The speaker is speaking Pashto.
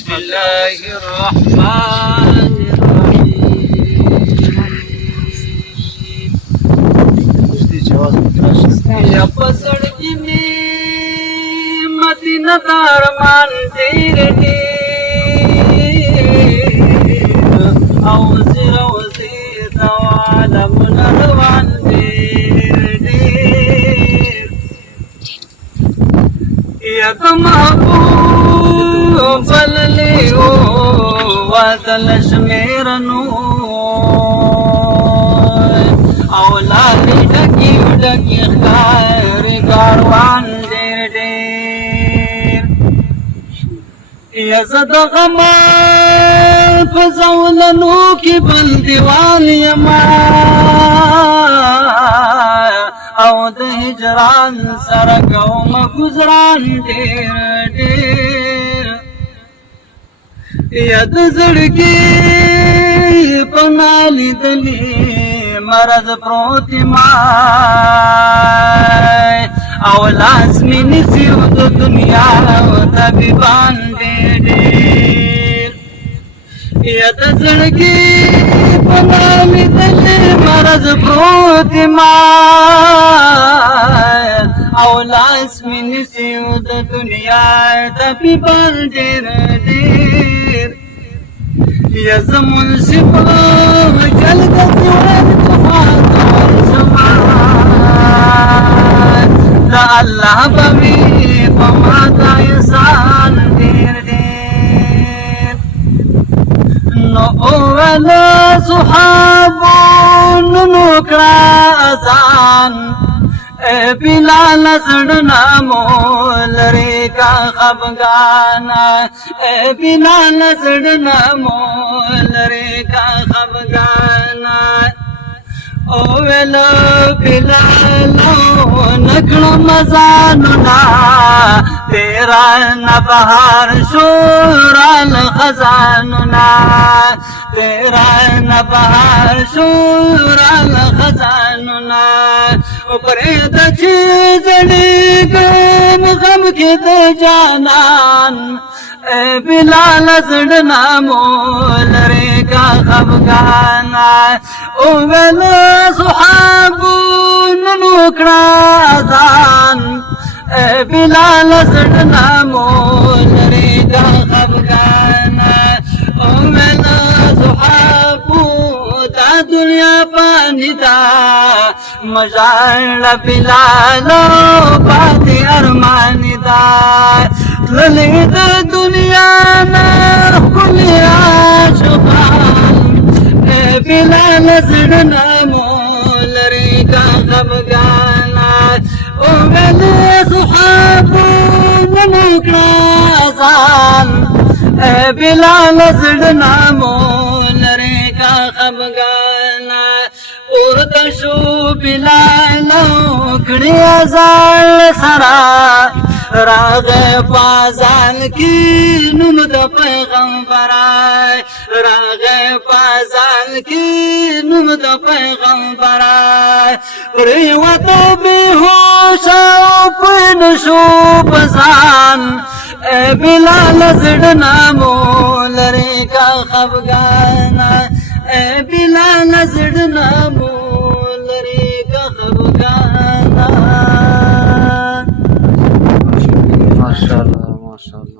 بسم الله الرحمن الرحيم یا پسڑ کی مدینہ دارمان تیرے او زیر دوالا منروان تیرے یا محبوب بللیو وادل شمیرنو اولادی ڈکی ڈکی خیر کاروان دیر دیر یزد غمان فزولنو کی بلدیوان یما او د هجران سرکو مگزران دیر دیر ید زڑکی پنالی دلی مرض پروت مائی او لازمی نسیو دو دنیا و طبیبان دیر دیر ید زڑکی پنالی دلی مرض پروت مائی او لازمی نسیو دو دنیا طبیبان دیر دیر یزمون شفا جلد زوان تفاضل زمان دا اللہ بمی پماتا یسان دیر دیر نو اولا صحابون نکرا ازان اے بلال زڑنا مول رے کا خفگانا اے بلال زڑنا مول رے کا خفگانا اولا بلالو نکڑو مزاننا تیرا نبہار شورال خزاننا تیرا نبہار شورال خزاننا پرید چیزنی گم غم کی دے جانان اے بلال زڑنا مول رے کا خفگانا اولا صحابون نکڑا ازان اے بلال زڑنا مول رے کا خفگانا اولا صحابون دا دنیا پانی دا مجال بلالو باتی ارمانی دا للید دنیا نا کلی آشقان اے بلال زڑنا مول رے کا خفگانا اولی صحابون نکڑا ازان اے بلال زڑنا مول رے کا خفگانا پورتشو بلالو کڑی ازال سرا راغ پازان کی نمد پیغمبرائی راغ پازان کی نمد پیغمبرائی پریوتو بیہوشا پینشو بزان اے بلال زڑنا مول رے کا خفگانا اے بلال زڑنا مول رے کا خفگانا ماشاءاللہ ماشاءاللہ